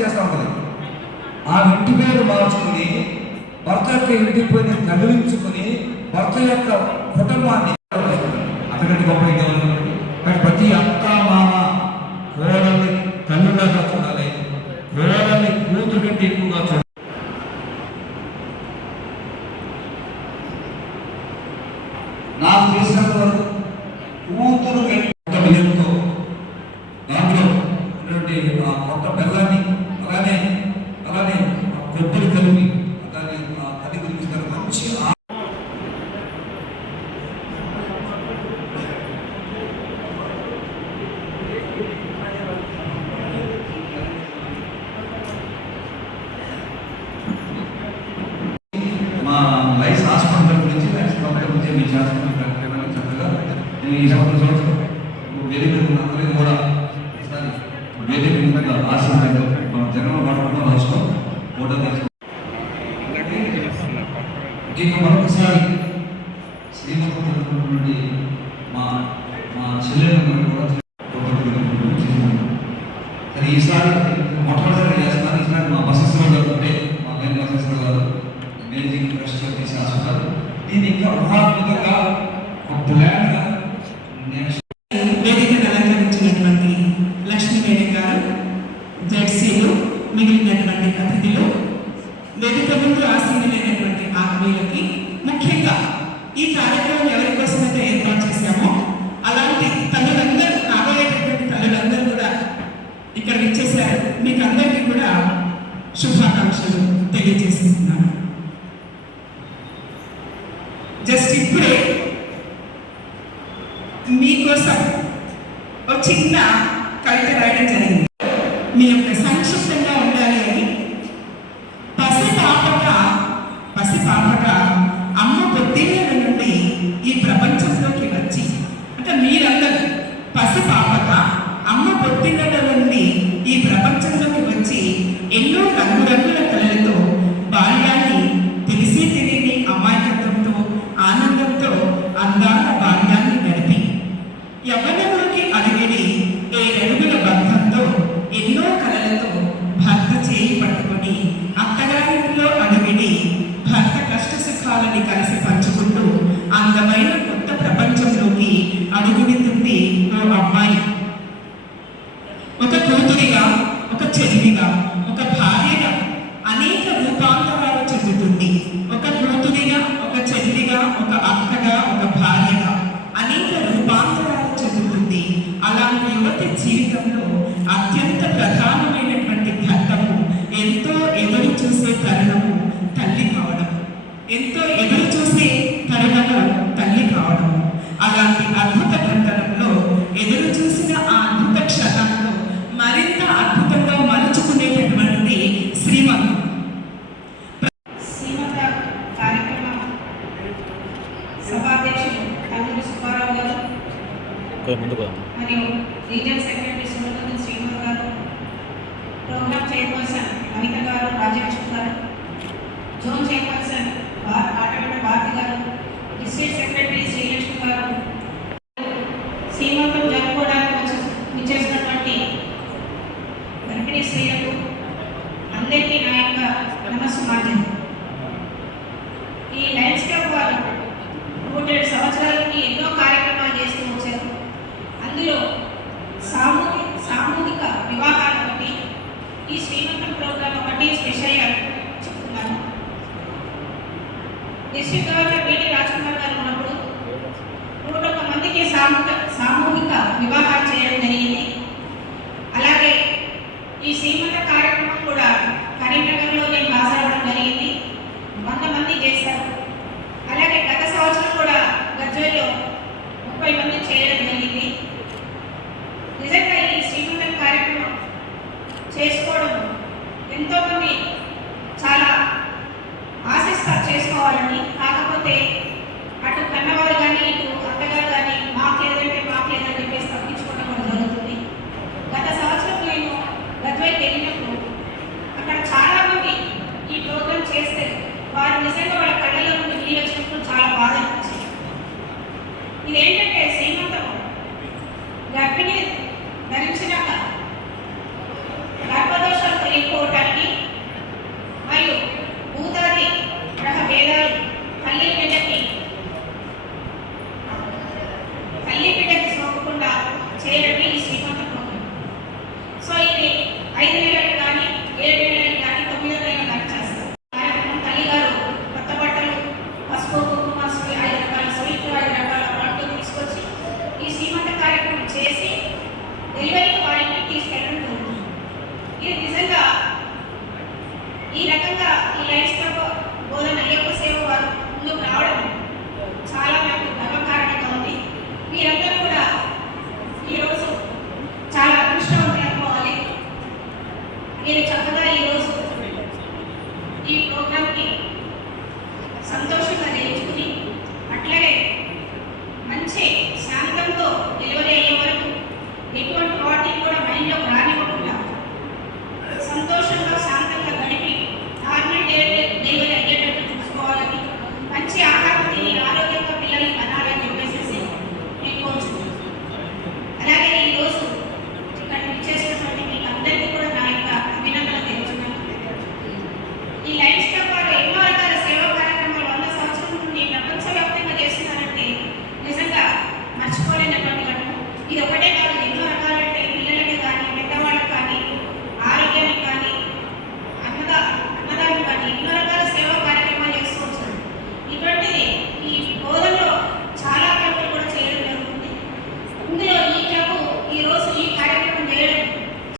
చేస్తా ఉంటుంది. ఆ ఇంటి పేరు మార్చుకుని భర్త యొక్క ఇంటి పేరుని తగిలించుకుని భర్త యొక్క కుటుంబాన్ని అంతకంటే గొప్ప కానీ ప్రతి అత్త మామ కోడల్ని తల్లిలాగా చూడాలి. కోడల్ని కూతురు కంటే ఎక్కువగా చూడాలి. నాకు తెలిసినంత వరకు కూతురు ఒక విజయంతో దాంట్లో ఉన్నటువంటి ఆ కొత్త బెల్లాన్ని అలానే అలానే ఆ కొబ్బరి కలిపి దాన్ని ఆ తల్లి గురించి మంచి ఆ- మా లైఫ్ హాస్పిటల్ గురించి లైఫ్ డాక్టర్ గురించి మీ శాస్త్రం చక్కగా నేను ఈ సంవత్సరం సంవత్సరం వేదిక మీద ఉన్న అందరికీ కూడా ఒకసారి మన జనం మాట్లాడుతూ రాష్ట్రం మరొకసారి శ్రీమంతం జరుగుతున్నటువంటి మా మా చెల్లెలు కూడా. సరే ఈసారి మొట్టమొదటిసారి చేస్తున్నారు. ఈసారి మా బసస్సులో జరుగుతుంటే మా లైన్ బసస్సులో గారు మేనేజింగ్ ట్రస్ట్ దీన్ని ఇంకా ఊహాత్మకంగా ఒక ప్లాన్గా మీకోసం ఒక చిన్న కవిత రాయడం జరిగింది. మీ యొక్క సంక్షిప్తంగా ఉండాలి అని పసి పాపగా పసి అమ్మ పొద్దున్న నుండి ఈ ప్రపంచంలోకి వచ్చి అంటే మీరందరూ పసి అమ్మ పొద్దున్న నుండి ఎంతో ఎదురు చూసే తరుణము తల్లి కావడం. అలాంటి అద్భుత ఘట్టంలో ఎదురు చూసిన ఆ అద్భుత క్షణంలో మరింత అద్భుతంగా మలుచుకునేటటువంటి శ్రీమంతం శ్రీమత కార్యక్రమ సభాధ్యక్షులు అల్లూరి సుబ్బారావు గారు. మరియు రీజనల్ సెక్రటరీ సుబ్రహ్మణ్యం శ్రీనివాస్ గారు. ప్రోగ్రామ్ చైర్పర్సన్ అమిత గారు రాజలక్ష్మి గారు. జోన్ చైర్పర్సన్ భార్ ఆటగడ్డ భారతి గారు డిస్ట్రిక్ట్ సెక్రటరీ శ్రీలక్ష్మి గారు ఈ శ్రీమంత కార్యక్రమం కూడా కరీంనగర్లో నేను హాజరవడం జరిగింది. వంద మంది చేశారు. అలాగే గత సంవత్సరం కూడా గజ్వేల్లో ముప్పై మంది చేయడం జరిగింది. నిజంగా ఈ శ్రీమంతం కార్యక్రమం చేసుకోవడం ఎంతోమంది తీసుకెళ్ళడం ఇది నిజంగా ఈ రకంగా ఈ లైఫ్ స్టైల్ బోధన అయ్యప్ప సేవ ముందుకు రావడం చాలా నాకు ఉంది. మీరందరూ కూడా ఈరోజు చాలా అదృష్టవంతులు అనుకోవాలి. మీరు చక్కగా ఈరోజు ఈ ప్రోగ్రామ్కి సంతోషం